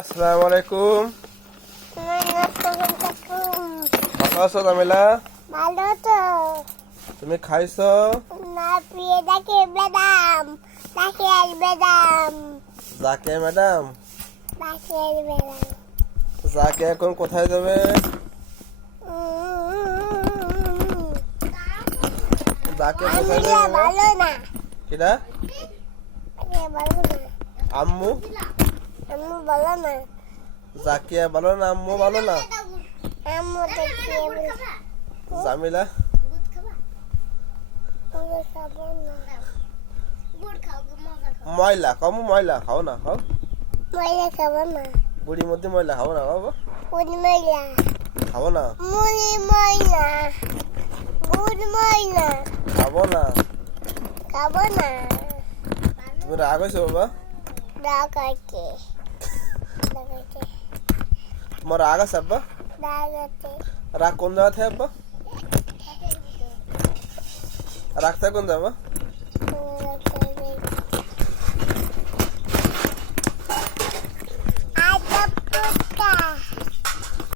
আসসালামু আলাইকুম। ভালো আছো জামিলা? ভালো তো। তুমি খাইছো? না, প্রিয় ডাকে বেদাম, ডাকে আর বেদাম, জাকিয়া ম্যাডাম, ডাকে আর বেদাম। জাকিয়া এখন কোথায় যাবে? জাকিয়া কোথায় আমি যাবে? ভালো না, কিরা? আমি ভালো না, আম্মু? আমি ভালো না, জাকিয়া ভালো না, আম্মু ভালো না? আমি দেখি জামিলা? খাবো না, ময়লা খাও, ময়লা খাও না, খাও। ময়লা খাবো না, বুড়ির মধ্যে ময়লা খাও না, বাবা বুড়ি ময়লা, খাবো না, মুড়ি ময়লা, বুড়ি ময়লা, খাবো না। খাবো না, তুমি রাগ হয়েছো বাবা? ডাকাতে, ডাকাতে, তোমার রাগ আছে আব্বা? ডাকাতে, রাগ কোন জায়গা থেকে আব্বা? রাগ থাকে কোন জায়গা?